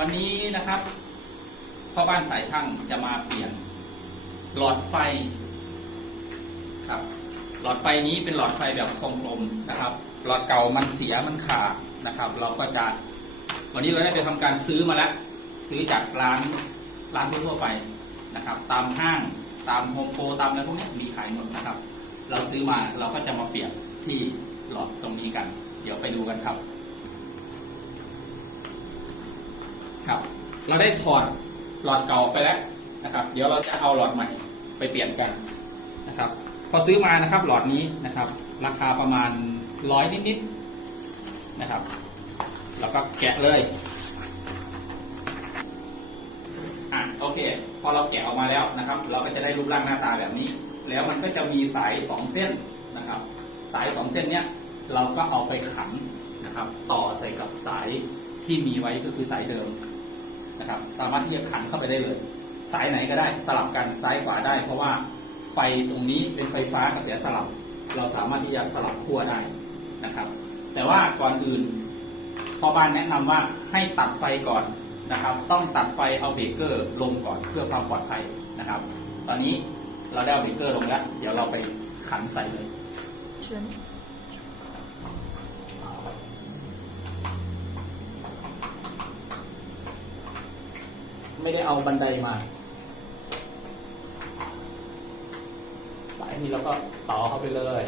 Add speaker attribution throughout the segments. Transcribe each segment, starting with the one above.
Speaker 1: วันนี้นะครับพ่อบ้านสายช่างจะมาเปลี่ยน หลอดไฟครับ หลอดไฟนี้เป็นหลอดไฟแบบทรงกลมนะครับ หลอดเก่ามันเสียมันขาดนะครับ เราก็จะวันนี้เราได้ไปทำการซื้อมาแล้วซื้อจากร้านร้านทั่วไปนะครับ ตามห้างตามโฮมโปรตามอะไรพวกนี้มีขายหมดนะครับ เราซื้อมาเราก็จะมาเปลี่ยนที่หลอดตรงนี้กัน เดี๋ยวไปดูกันครับ ครับ เราได้ถอดหลอดเก่าไปแล้วนะครับ เดี๋ยวเราจะเอาหลอดใหม่ไปเปลี่ยนกันนะครับ พอซื้อมานะครับหลอดนี้นะครับ ราคาประมาณร้อยนิดๆนะครับ แล้วก็แกะเลยอะโอเค พอเราแกะออกมาแล้วนะครับ เราก็จะได้รูปร่างหน้าตาแบบนี้ แล้วมันก็จะมีสายสองเส้นนะครับ สายสองเส้นเนี้ยเราก็เอาไปขันนะครับ ต่อใส่กับสายที่มีไว้ก็คือสายเดิม นะครับ สามารถที่จะขันเข้าไปได้เลย สายไหนก็ได้สลับกันซ้ายขวาได้ เพราะว่าไฟตรงนี้เป็นไฟฟ้ากระแสสลับ เราสามารถที่จะสลับขั้วได้นะครับ แต่ว่าก่อนอื่นพ่อบ้านแนะนำว่าให้ตัดไฟก่อนนะครับ ต้องตัดไฟเอาเบรกเกอร์ลงก่อนเพื่อความปลอดภัยนะครับ ตอนนี้เราได้เอาเบรกเกอร์ลงแล้ว เดี๋ยวเราไปขันใส่เลย
Speaker 2: 全
Speaker 1: ไม่ได้เอาบันไดมา สายนี้เราก็ต่อเข้าไปเลย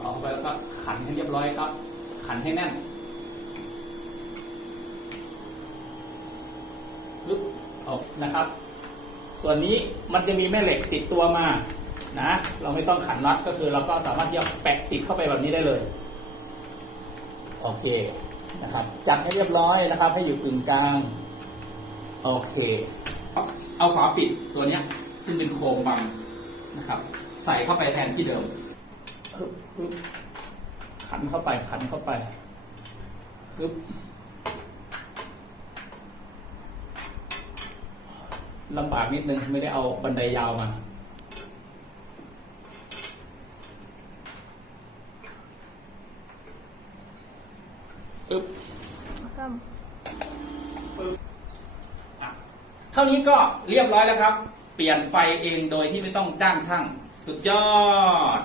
Speaker 1: ต่อเข้าไปแล้วก็ขันให้เรียบร้อยครับ ขันให้แน่นปึ๊บเอานะครับ ส่วนนี้มันจะมีแม่เหล็กติดตัวมา นะเราไม่ต้องขันน็อตก็คือเราก็สามารถที่จะแปะติดเข้าไปแบบนี้ได้เลยโอเคนะครับ จัดให้เรียบร้อยนะครับ ให้อยู่กึ่งกลางโอเค เอาฝาปิดตัวเนี้ยซึ่งเป็นโครงบังนะครับ ใส่เข้าไปแทนที่เดิมขันเข้าไปขันเข้าไปปึ๊บลำบากนิดนึงไม่ได้เอาบันไดยาวมา อึ๊บ
Speaker 2: 看
Speaker 1: อะเท่านี้ก็เรียบร้อยแล้วครับ เปลี่ยนไฟเองโดยที่ไม่ต้องจ้างช่าง สุดยอด